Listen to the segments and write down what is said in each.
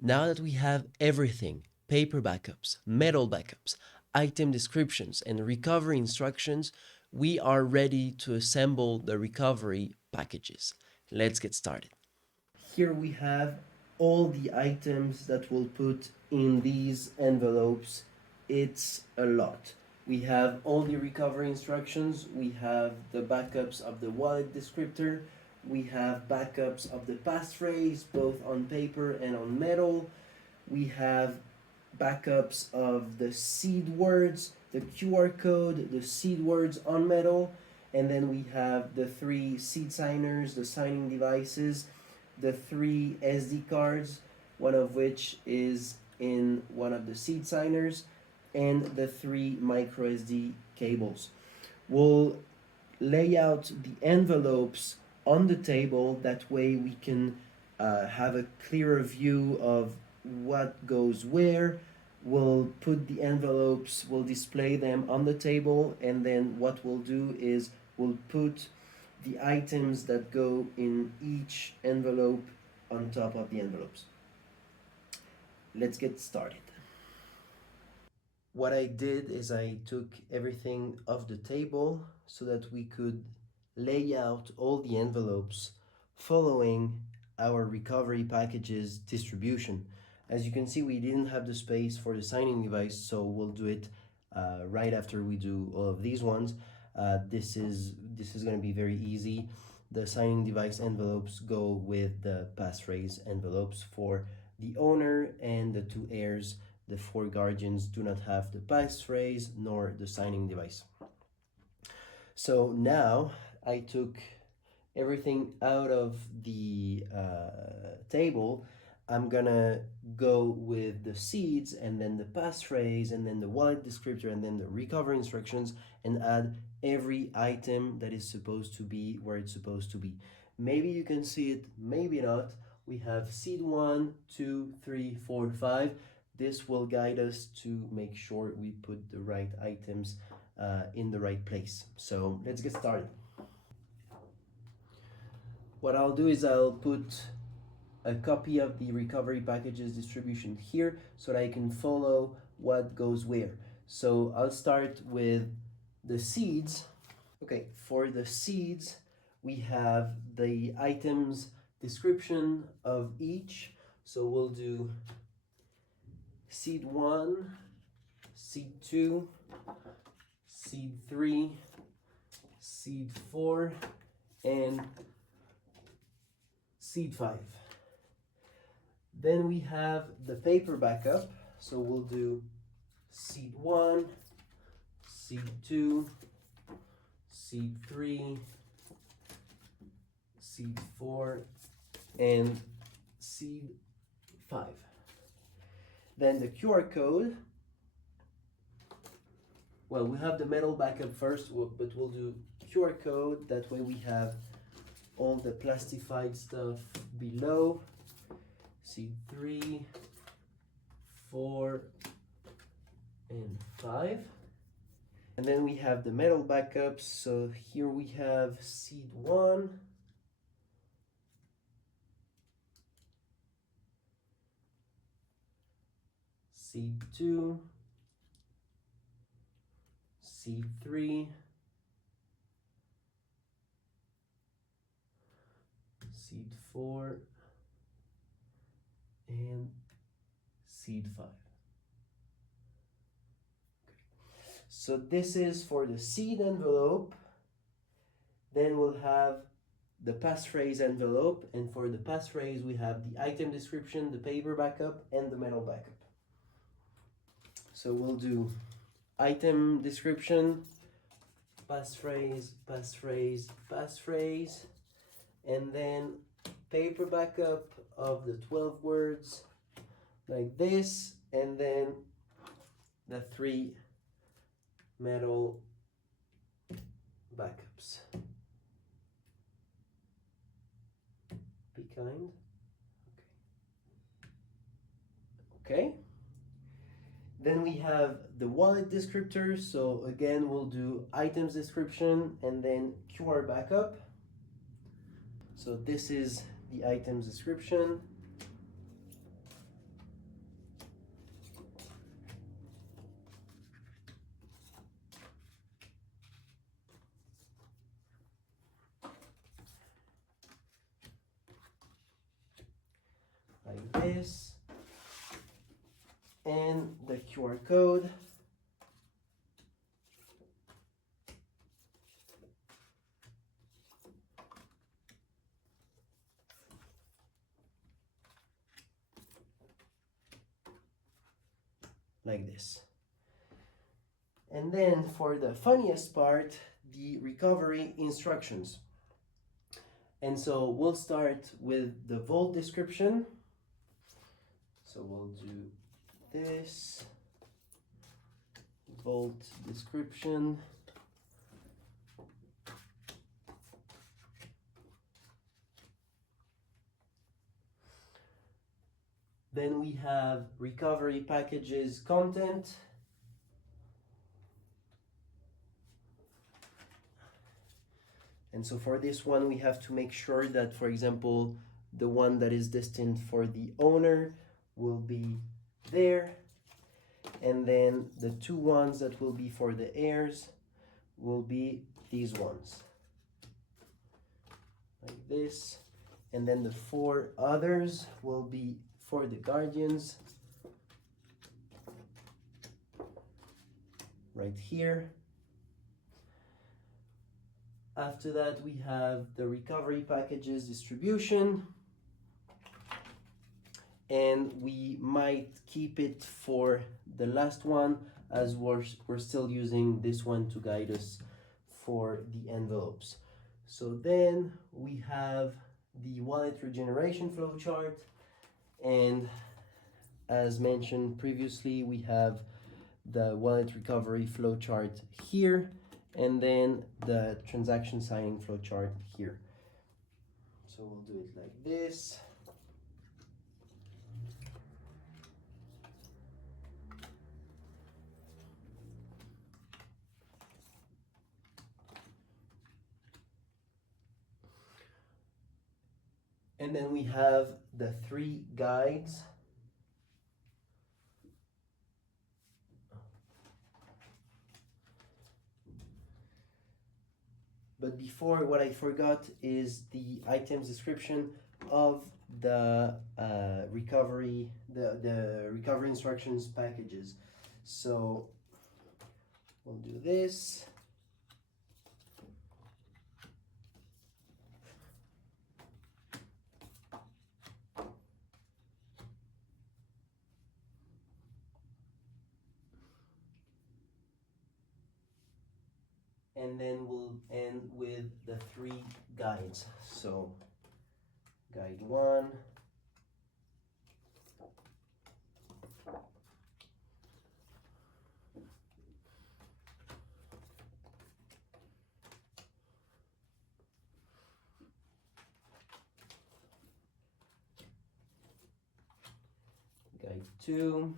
Now that we have everything, paper backups, metal backups, item descriptions, and recovery instructions, we are ready to assemble the recovery packages. Let's get started. Here we have all the items that we'll put in these envelopes. It's a lot. We have all the recovery instructions, we have the backups of the wallet descriptor, we have backups of the passphrase both on paper and on metal, we have backups of the seed words, the QR code, the seed words on metal, and then we have the three seed signers, the signing devices, the three SD cards, one of which is in one of the seed signers, and the three micro SD cables. We'll lay out the envelopes on the table, that way we can have a clearer view of what goes where. We'll put the envelopes, we'll display them on the table, and then what we'll do is we'll put the items that go in each envelope on top of the envelopes. Let's get started. What I did is I took everything off the table so that we could lay out all the envelopes following our recovery packages distribution. As you can see, we didn't have the space for the signing device, so we'll do it right after we do all of these ones. This is going to be very easy. The signing device envelopes go with the passphrase envelopes for the owner and the two heirs. The four guardians do not have the passphrase nor the signing device. So now I took everything out of the table. I'm gonna go with the seeds and then the passphrase and then the wallet descriptor and then the recovery instructions and add every item that is supposed to be where it's supposed to be. Maybe you can see it, maybe not. We have seed 1, 2, 3, 4, 5. This will guide us to make sure we put the right items in the right place. So let's get started. What I'll do is I'll put a copy of the recovery packages distribution here so that I can follow what goes where. So I'll start with the seeds. Okay, for the seeds, we have the items description of each. So we'll do seed 1, seed 2, seed 3, seed 4, and seed 5. Then we have the paper backup. So we'll do seed 1, seed 2, seed 3, seed 4, and seed 5. Then the QR code. Well, we have the metal backup first, but we'll do QR code. That way we have all the plastified stuff below. Seed 3, 4, and 5. And then we have the metal backups. So here we have seed 1, seed 2, seed 3, seed 4, and seed 5. So this is for the seed envelope. Then we'll have the passphrase envelope, and for the passphrase we have the item description, the paper backup, and the metal backup. So we'll do item description, passphrase, passphrase, passphrase, and then paper backup of the 12 words like this, and then the three metal backups. Be kind. Okay. Then we have the wallet descriptor. So again, we'll do items description and then QR backup. So this is the items description. this, and the QR code. Like this. And then for the funniest part, the recovery instructions. And so we'll start with the vault description. So we'll do this, vault description. Then we have recovery packages content. And so for this one, we have to make sure that, for example, the one that is destined for the owner will be there. And then the two ones that will be for the heirs will be these ones. Like this. And then the four others will be for the guardians. Right here. After that, we have the recovery packages distribution. And we might keep it for the last one, as we're still using this one to guide us for the envelopes. So then we have the wallet regeneration flowchart. And as mentioned previously, we have the wallet recovery flowchart here, and then the transaction signing flowchart here. So we'll do it like this. And then we have the three guides. But before, what I forgot is the items description of the recovery, the recovery instructions packages. So we'll do this. And then we'll end with the three guides. So guide 1, guide 2,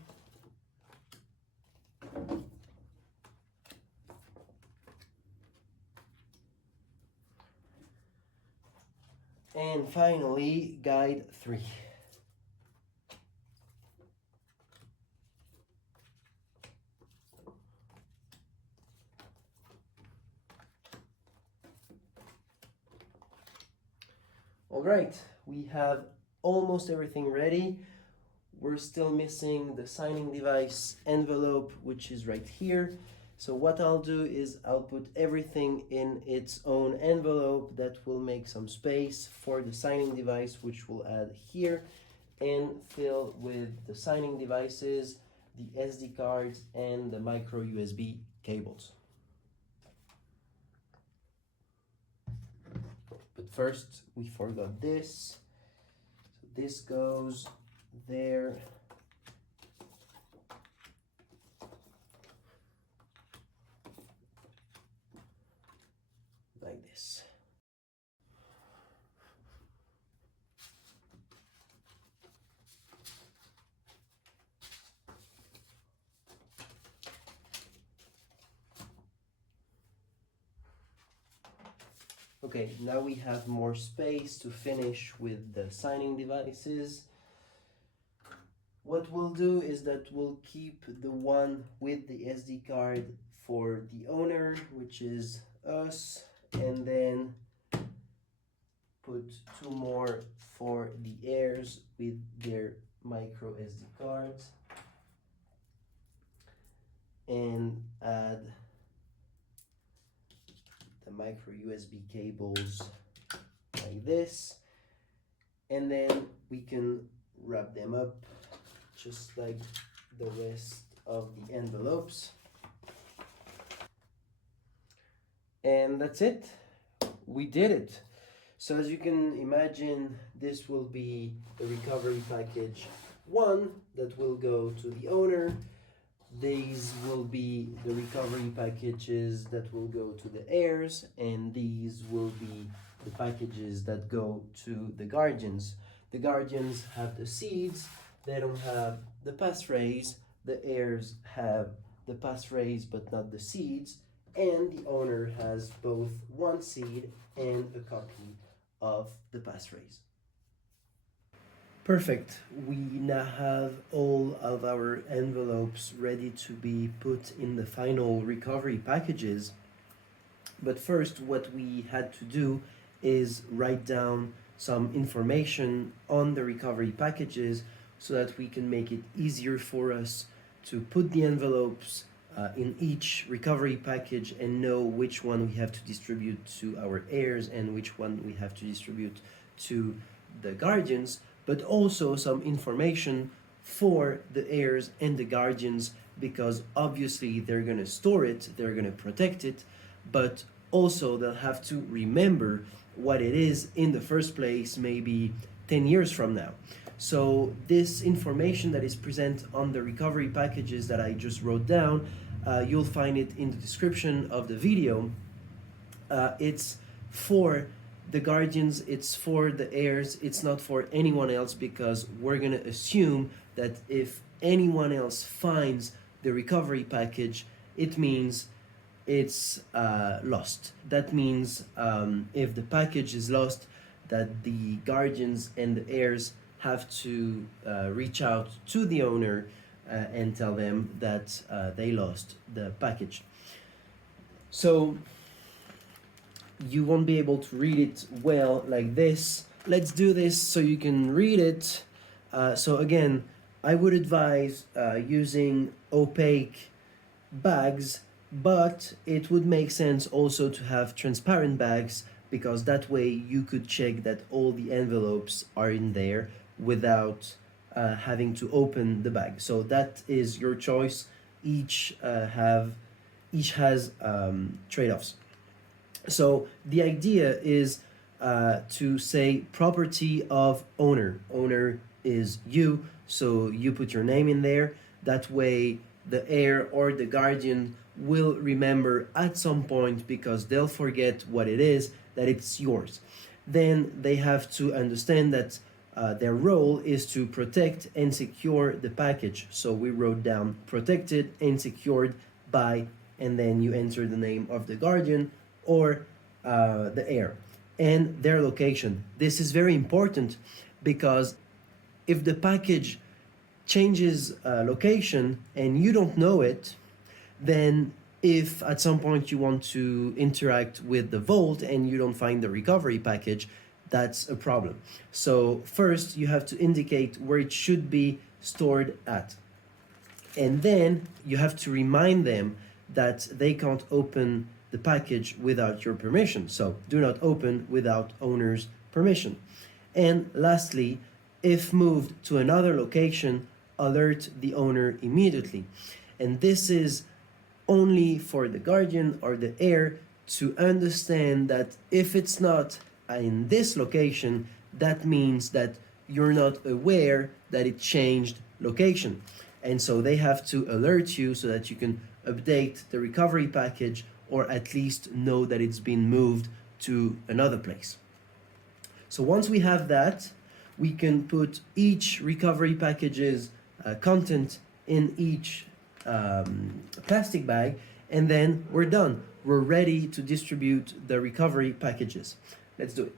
and finally guide 3. All right, we have almost everything ready. We're still missing the signing device envelope, which is right here. So what I'll do is I'll put everything in its own envelope that will make some space for the signing device, which we'll add here, and fill with the signing devices, the SD cards, and the micro USB cables. But first, we forgot this. So this goes there. Like this. Okay, now we have more space to finish with the signing devices. What we'll do is that we'll keep the one with the SD card for the owner, which is us, and then put two more for the heirs with their micro SD cards and add the micro USB cables like this, and then we can wrap them up just like the rest of the envelopes, and that's it. We did it. So as you can imagine, this will be the recovery package 1 that will go to the owner. These will be the recovery packages that will go to the heirs, and these will be the packages that go to the guardians. The guardians have the seeds, they don't have the passphrase. The heirs have the passphrase but not the seeds, and the owner has both one seed and a copy of the passphrase. Perfect. We now have all of our envelopes ready to be put in the final recovery packages. But first, what we had to do is write down some information on the recovery packages so that we can make it easier for us to put the envelopes in each recovery package and know which one we have to distribute to our heirs and which one we have to distribute to the guardians, but also some information for the heirs and the guardians, because obviously they're going to store it, they're going to protect it, but also they'll have to remember what it is in the first place, maybe 10 years from now. So this information that is present on the recovery packages that I just wrote down, you'll find it in the description of the video. It's for the guardians, it's for the heirs, it's not for anyone else, because we're going to assume that if anyone else finds the recovery package, it means it's lost. That means if the package is lost, that the guardians and the heirs have to reach out to the owner and tell them that they lost the package. So you won't be able to read it well like this. Let's do this so you can read it. So again, I would advise using opaque bags, but it would make sense also to have transparent bags, because that way you could check that all the envelopes are in there without having to open the bag. So that is your choice. Each has trade-offs. So the idea is to say property of owner. Owner is you, so you put your name in there. That way the heir or the guardian will remember at some point, because they'll forget what it is, that it's yours. Then they have to understand that their role is to protect and secure the package. So we wrote down protected and secured by, and then you enter the name of the guardian or the heir and their location. This is very important, because if the package changes location and you don't know it, then if at some point you want to interact with the vault and you don't find the recovery package, that's a problem. So first you have to indicate where it should be stored at. And then you have to remind them that they can't open the package without your permission. So do not open without owner's permission. And lastly, if moved to another location, alert the owner immediately. And this is only for the guardian or the heir to understand that if it's not in this location, that means that you're not aware that it changed location. And so they have to alert you so that you can update the recovery package, or at least know that it's been moved to another place. So once we have that, we can put each recovery package's content in each plastic bag, and then we're done. We're ready to distribute the recovery packages. Let's do it.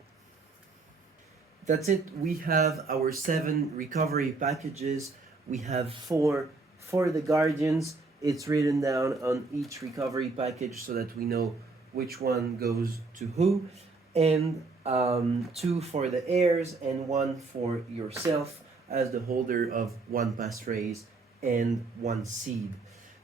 That's it. We have our 7 recovery packages. We have 4 for the guardians. It's written down on each recovery package so that we know which one goes to who, and 2 for the heirs and 1 for yourself. as the holder of one passphrase and one seed.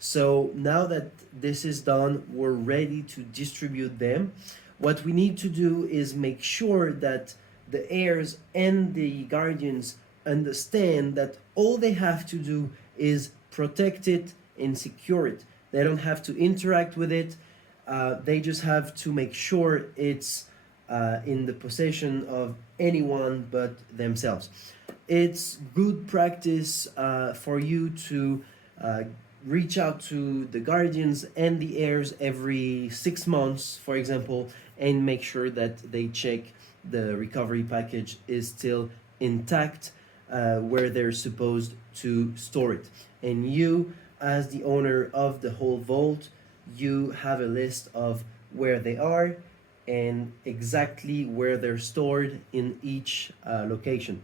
So now that this is done, we're ready to distribute them. What we need to do is make sure that the heirs and the guardians understand that all they have to do is protect it and secure it. They don't have to interact with it. They just have to make sure it's in the possession of anyone but themselves. It's good practice for you to reach out to the guardians and the heirs every 6 months, for example, and make sure that they check the recovery package is still intact where they're supposed to store it. And you, as the owner of the whole vault, you have a list of where they are and exactly where they're stored in each location.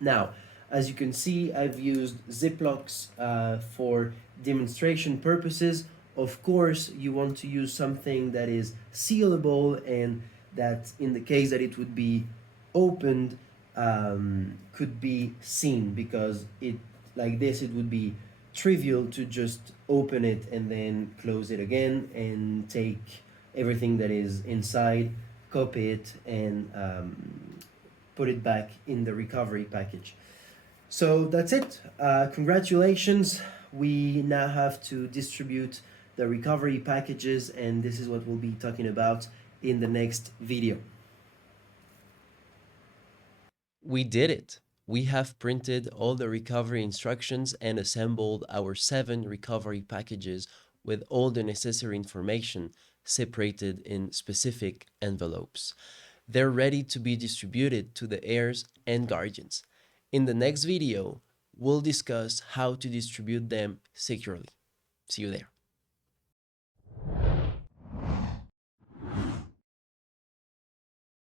Now, as you can see, I've used Ziplocs for demonstration purposes. Of course, you want to use something that is sealable and that, in the case that it would be opened, could be seen, because it like this it would be trivial to just open it and then close it again and take everything that is inside, copy it, and put it back in the recovery package. So that's it. Congratulations. We now have to distribute the recovery packages, and this is what we'll be talking about in the next video. We did it. We have printed all the recovery instructions and assembled our 7 recovery packages with all the necessary information separated in specific envelopes. They're ready to be distributed to the heirs and guardians. In the next video, we'll discuss how to distribute them securely. See you there.